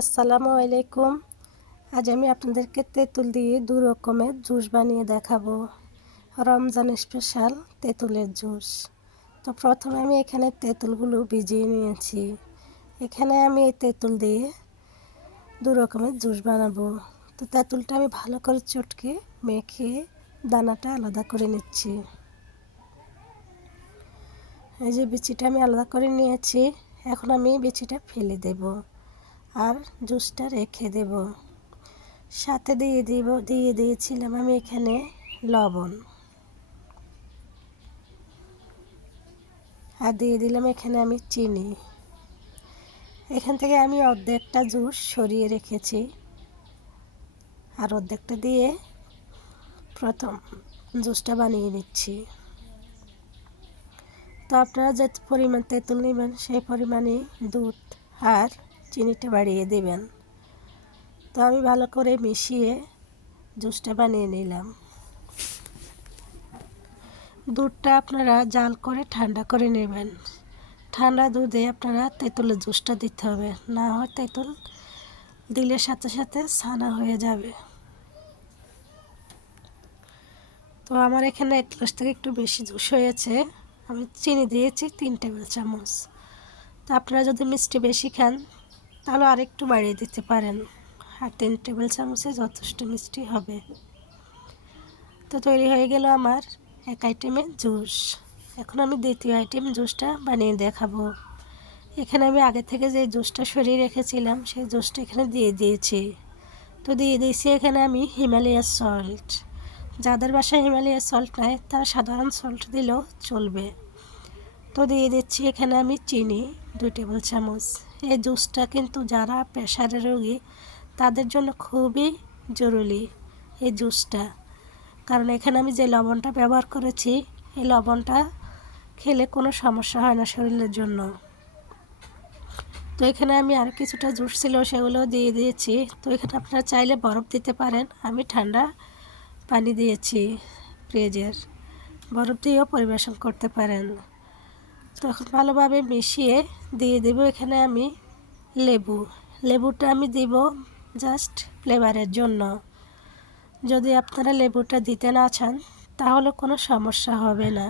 আসসালামু আলাইকুম। আজ আমি আপনাদেরকে তেঁতুল দিয়ে দু রকমের জুস বানিয়ে দেখাবো। রমজান স্পেশাল তেঁতুলের জুস। তো প্রথমে আমি এখানে তেঁতুলগুলো ভিজিয়ে নিয়েছি। এখানে আমি এই তেঁতুল দিয়ে দু রকমের জুস বানাবো। তো তেঁতুলটা আমি ভালো করে চটকে মেখে দানাটা আলাদা করে নিচ্ছি। এই যে বিচিটা আমি আলাদা করে নিয়েছি, এখন আমি বিচিটা ফেলে দেবো। আর জুসটা রেখে দেব। সাথে দিয়ে দিব, দিয়ে দিয়েছিলাম আমি এখানে লবণ। আর দিয়ে দিলাম এখানে আমি চিনি। এখান থেকে আমি অর্ধেকটা জুস সরিয়ে রেখেছি। আর অর্ধেকটা দিয়ে প্রথম জুসটা বানিয়ে নিচ্ছি। তো আপনারা যে পরিমাণ তেঁতুল নেবেন সেই পরিমাণে দুধ, আর চিনিটা বাড়িয়ে দেবেন। তো আমি ভালো করে মিশিয়ে জুসটা বানিয়ে নিলাম। দুধটা আপনারা জাল করে ঠান্ডা করে নেবেন। ঠান্ডা দুধে আপনারা তেঁতুলের জুসটা দিতে হবে। না হয় তেঁতুল দিলে সাথে সাথে ছানা হয়ে যাবে। তো আমার এখানে এক গ্লাস থেকে একটু বেশি জুস হয়েছে। আমি চিনি দিয়েছি তিন টেবিল চামচ। তো আপনারা যদি মিষ্টি বেশি খান তাহলে আরেকটু বাড়িয়ে দিতে পারেন। আর তিন টেবিল চামচে যথেষ্ট মিষ্টি হবে। তো তৈরি হয়ে গেল আমার এক আইটেমের জুস। এখন আমি দ্বিতীয় আইটেম জুসটা বানিয়ে দেখাবো। এখানে আমি আগে থেকে যে জুসটা সরিয়ে রেখেছিলাম, সেই জুসটা এখানে দিয়ে দিয়েছি। তো দিয়ে দিয়েছি এখানে আমি হিমালয়ার সল্ট। যাদের বাসায় হিমালয়ার সল্ট নাই, তারা সাধারণ সল্ট দিলেও চলবে। তো দিয়ে দিচ্ছি এখানে আমি চিনি, দুই টেবিল চামচ। এই জুসটা কিন্তু যারা প্রেশারের রোগী, তাদের জন্য খুবই জরুরি এই জুসটা। কারণ এখানে আমি যে লবণটা ব্যবহার করেছি, এই লবণটা খেলে কোনো সমস্যা হয় না শরীরের জন্য। তো এখানে আমি আর কিছুটা জুস ছিল, সেগুলো দিয়ে দিয়েছি। তো এখানে আপনারা চাইলে বরফ দিতে পারেন। আমি ঠান্ডা পানি দিয়েছি ফ্রিজের বরফ দিয়েও পরিবেশন করতে পারেন। তখন ভালোভাবে মিশিয়ে দিয়ে দেব। এখানে আমি লেবু। লেবুটা আমি দিব জাস্ট ফ্লেভারের জন্য। যদি আপনারা লেবুটা দিতে না চান, তাহলে কোনো সমস্যা হবে না।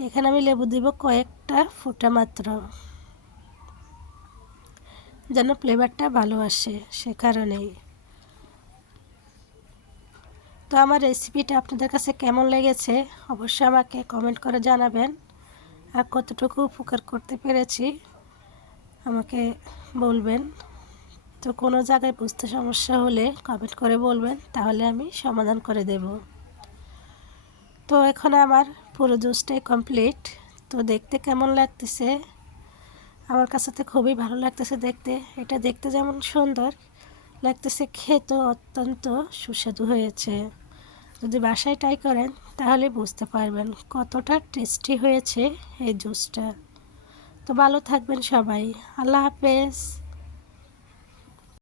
এখানে আমি লেবু দিব কয়েকটা ফুটা মাত্র। যেন ফ্লেভারটা ভালো আসে সে কারণেই। তো আমার রেসিপিটা আপনাদের কাছে কেমন লেগেছে, অবশ্যই আমাকে কমেন্ট করে জানাবেন। আর কতটুকু উপকার করতে পেরেছি, আমাকে বলবেন। তো কোনো জায়গায় বুঝতে সমস্যা হলে কমেন্ট করে বলবেন, তাহলে আমি সমাধান করে দেব। তো এখন আমার পুরো জুসটাই কমপ্লিট তো দেখতে কেমন লাগতেছে? আমার কাছে তো খুবই ভালো লাগতেছে দেখতে। এটা দেখতে যেমন সুন্দর, লাগতেছে খেতেও অত্যন্ত সুস্বাদু হয়েছে। যদি বাসায় ট্রাই করেন, তাহলে বুঝতে পারবেন কতটা টেস্টি হয়েছে এই জুসটা। তো ভালো থাকবেন সবাই। আল্লাহ হাফেজ।